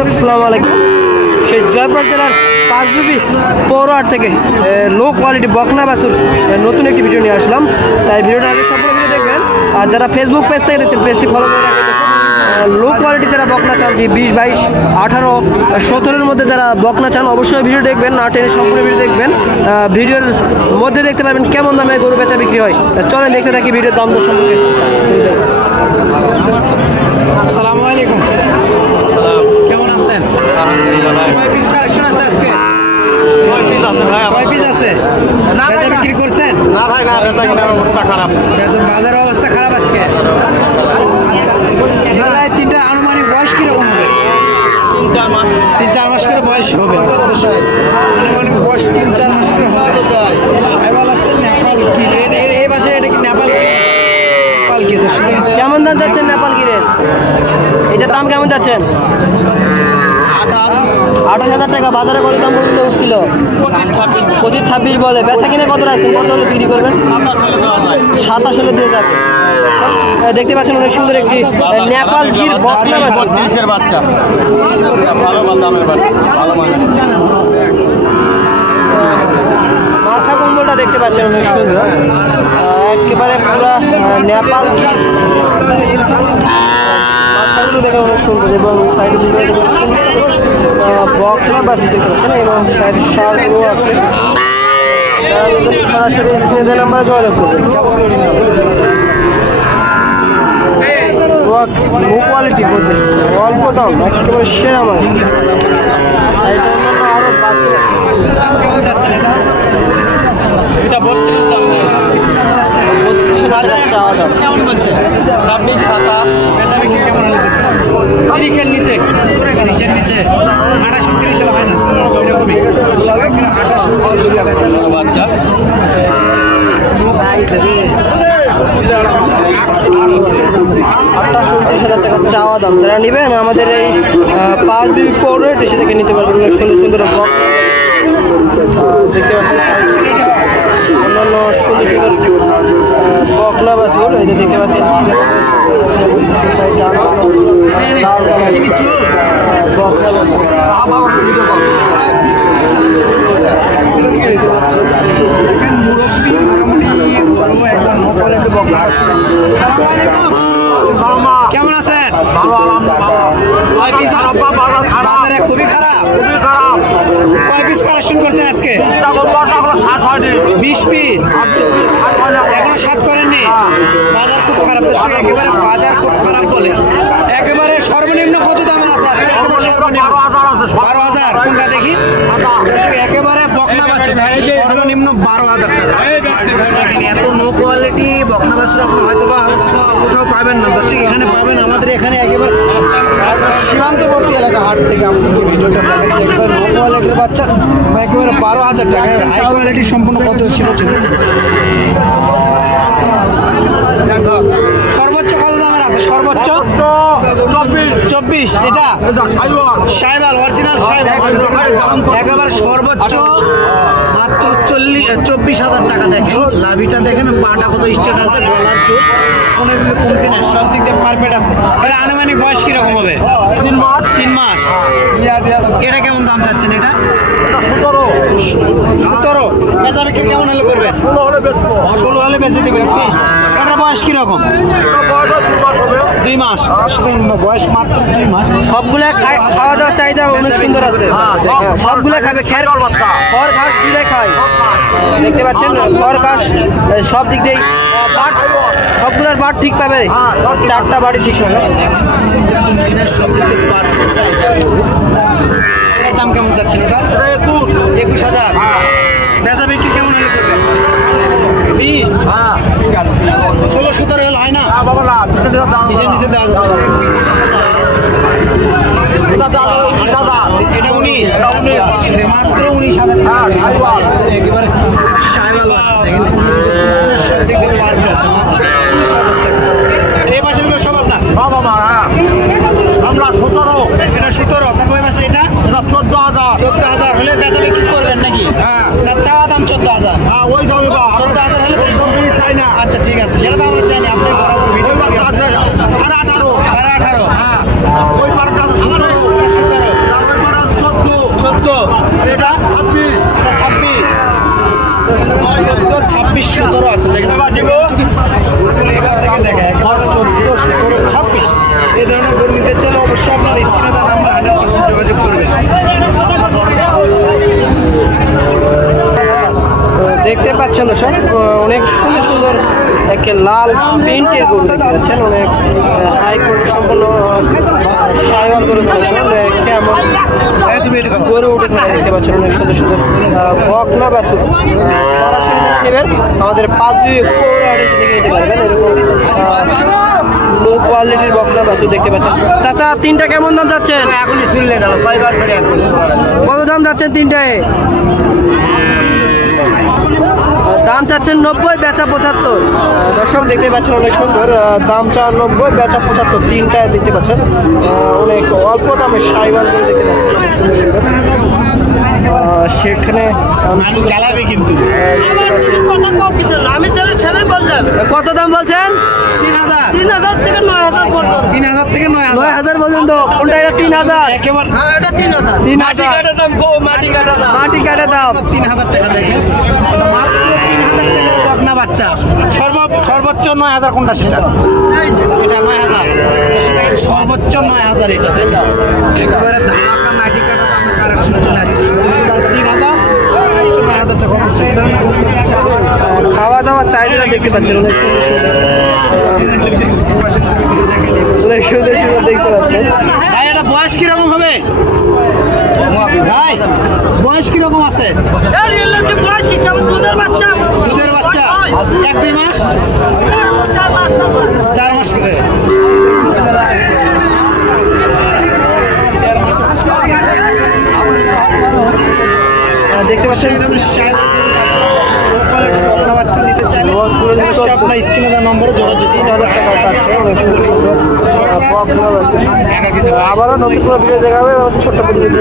দর্শক আসসালামু আলাইকুম। সেই জয়পুর জেলার পাঁচবিবি পৌরহাট থেকে লো কোয়ালিটি বকনা বাছুর নতুন একটি ভিডিও নিয়ে আসলাম। তাই ভিডিওটা আগে সম্পূর্ণ ভিডিও দেখবেন। আর যারা ফেসবুক পেজ থেকে দেখছেন পেজটি ফলো করে রাখবেন। লো কোয়ালিটি যারা বকনা চান, যে 20, 22, 18, 17-এর মধ্যে যারা বকনা চান অবশ্যই ভিডিও দেখবেন, না টেনে সম্পূর্ণ ভিডিও দেখবেন। ভিডিওর মধ্যে দেখতে পারবেন কেমন দামে গরু বেচা বিক্রি হয়। চলেন দেখতে থাকি ভিডিওর দাম দর সম্পর্কে। আসসালামু আলাইকুম, কেমন আছেন? কয় পিস কালেকশন আছে আজকে? 6 পিস আছে ভাই। 6 পিস আছে। বেচা বিক্রি করছেন? না ভাই, না, বেচা কিনার অবস্থা খারাপ। বাজারের অবস্থা খারাপ আজকে। আচ্ছা, এগুলা তিনটা আনুমানিক বয়স কিরকম হবে? 3-4 মাস। 3-4 মাস করে বয়স হবে। আনুমানিক বয়স 3-4 মাস করে হবে। সাইবাল আছে, নেপাল কি এই পাশে, এটা কি নেপাল কি? নেপাল কি? কেমন দাম যাচ্ছেন নেপাল গিরের? এটার দাম কেমন যাচ্ছেন? 28,000 টাকা। বাজারে কত দাম পর্যন্ত উঠছিল? 25-26 বলে। বেচা কিনে কত রাখছেন? কত হলে বিক্রি করবেন? 27 হলে দিয়ে যাবে। দেখতে পাচ্ছেন অনেক সুন্দর একটি নেপাল গির বকনা বাছুর। 30-এর বাচ্চা, ভালো দামের বাচ্চা, ভালো মানের। মাথা কুম্বলটা দেখতে পাচ্ছেন অনেক সুন্দর, একেবারে পুরা নেপাল গির। মাথাগুলো দেখে অনেক সুন্দর এবং সাইডে বকনা বাছুর দেখতে পাচ্ছেন এবং সাইডের শালগুলো আছে। সরাসরি স্ক্রিনে নাম্বারে যোগাযোগ করবেন। লো কোয়ালিটি বলতে অল্প দাম, একেবারে সেরা মাল। সাইডে অন্যান্য আরো বাছুর আছে। দাম কেমন যাচ্ছেন এটা? এটা 32,000 চাওয়া দাম। কেমন বলছেন? 26, 27। বেচা বিক্রি কেমন হলে দিবেন? 30-এর নিচে। 30-এর নিচে 28-29 হলে হয় না? এরকমই 28-29 বেচা বাচ্চা 28,000 টাকা চাওয়া দাম। যারা নেবেন আমাদের এই পাঁচবিবি পৌরহাট এসে থেকে নিতে পারবেন। অনেক সুন্দর সুন্দর বক দেখতে পাচ্ছেন, অন্যান্য সুন্দর সুন্দর বকনা বাছুর এই যে দেখতে পাচ্ছেন। কেমন আছেন? ভালো, ভালো। বাজারে খুবই খারাপ। কয় পিস কালেকশন করছেন আজকে? 20 পিস। এখনো 7 করেননি? বাজার খুব খারাপ। দর্শক একেবারে বাজার খুব খারাপ বলে একেবারে সর্বনিম্ন কত দামের আছে? 12,000। কোনটা দেখি? দর্শক একেবারে বকনা বাছুর সর্বনিম্ন 12,000 টাকা। দেখেন এত লো কোয়ালিটি বকনা বাছুর আপনি হয়তো বা কোথাও পাবেন না। দর্শক এখানে পাবেন আমাদের এখানে একেবারে সীমান্তবর্তী এলাকা হাট থেকে আপনাদের ভিডিওটা দেখাচ্ছি। একেবারে লো কোয়ালিটির বাচ্চা একেবারে 12,000 টাকা। হাই কোয়ালিটি সম্পূর্ণ কত ছিল? সর্বোচ্চ কত দামের আছে? সর্বোচ্চ 24। এটা সাইবাল, অরিজিনাল সাইবাল। একেবারে সর্বোচ্চ মাত্র 24,000 টাকা। দেখেন লাভিটা দেখেন, পাটা কত স্টেট আছে, গলার চোখ কোনো কমতি না, সব দিক দিয়ে পারফেক্ট আছে। এটা আনুমানিক বয়স কিরকম হবে? 3 মাস। এটা কেমন দাম চাচ্ছেন? এটা 17। বেচা বিক্রি কেমন হলে করবেন? 16 হলে বেচে দেবেন। এটার বয়স কিরকম? 2 মাস। বয়স মাত্র 2 মাস। সবগুলা খাওয়া দাওয়া চাহিদা অনেক সুন্দর আছে। সবগুলা খাবে, খড় ঘাস দিলে খায়। দেখতে পাচ্ছেন খড় ঘাস সব দিক দিয়ে সবগুলার বাট ঠিক পাবে। 4টা বাড়ি ঠিক পাবে। সব দিক দিয়ে পারফেক্ট সাইজ। এটার দাম কেমন যাচ্ছেন? ওটা 21,000। বেচা বিক্রি কেমন হলে করবেন? 20। 16-17 হলে হয় না? নিচে নিচে দেওয়া যাবে। এটা 19। মাত্র 19,000 টাকা। একেবারে সাইবাল বাচ্চা দেখেন, সব দিক দিয়ে পারফেক্ট আছে। মাত্র 19,000 টাকা। এই মাসের সব আপনার? আমরা 17। এটা 17। তারপর এই মাসে এটা 14,000 হলে বেচা বিক্রি করবেন নাকি? হ্যাঁ। চাওয়া দাম 14,000। হ্যাঁ, ওই দামে 14,000 হলে চাই না। আচ্ছা ঠিক আছে, সেটা তো আমরা চাইনি। আপনি বরাবর ভিডিও 18। হ্যাঁ, ওই পারটা 17। দেওয়া নাম্বার 100% যোগাযোগ করবেন। দেখতে পাচ্ছেন দর্শক অনেক সুন্দর সুন্দর একটা লাল প্রিন্টের গরু দেখতে পাচ্ছেন, অনেক হাই কোয়ালিটি সম্পন্ন সাইওয়াল গরু পাচ্ছেন। কেমন গরু উঠে থাকে দেখতে পাচ্ছেন, অনেক সুন্দর সুন্দর বকনা বাছুর। সরাসরি নেবেন আমাদের 5 বিবি দেখে নিতে পারবেন। এরকম লো কোয়ালিটির বকনা বাছুর দেখতে পাচ্ছেন। চাচা তিনটা কেমন দাম যাচ্ছেন? এখনই তুললে গেল কয়বার করে কত দাম যাচ্ছেন তিনটায়? দাম চাচ্ছেন 90, বেচা 75। দর্শক দেখতে পাচ্ছেন অনেক সুন্দর দাম চা 90, বেচা 75। তিনটায় দেখতে পাচ্ছেন অনেক অল্প দামে সাইওয়াল করে দেখতে পাচ্ছেন অনেক সুন্দর সুন্দর। সেখানে কিন্তু কত দাম বলছেন? 3000 থেকে 9000 পর্যন্ত। কোনটা? এটা 3000 একেবারে 3000 মাটি কাটা দাম 3000 টাকা দেখেন বকনা বাচ্চা। সর্বোচ্চ 9000 কোনটা সেটা? এটা 9000 সর্বোচ্চ 9000 এটা একেবারে ধামাকা মাটি কাটা দাম কারেকশন চলে আসছে 3000 9000 টাকা অবশ্যই খাওয়া দাওয়া চাহিদা দেখতে পাচ্ছেন অনেক সুন্দর সুন্দর দেখতে পাচ্ছেন। ভাই এটা বয়স কিরকম হবে? ভাই বয়স কিরকম আছে? দুধের বাচ্চা 1-2 মাস 4 মাস করে। দেখতে পাচ্ছেন বাচ্চা নিতে চাইলে আপনার স্ক্রিনে দেওয়া নম্বরে যোগাযোগ। 3000 টাকা পাচ্ছে অনেক সুন্দর সুন্দর বকনা বাছুর। আবারও নতুন কোনো ভিডিও দেখাবে, ছোট্ট প্রতিনিধি।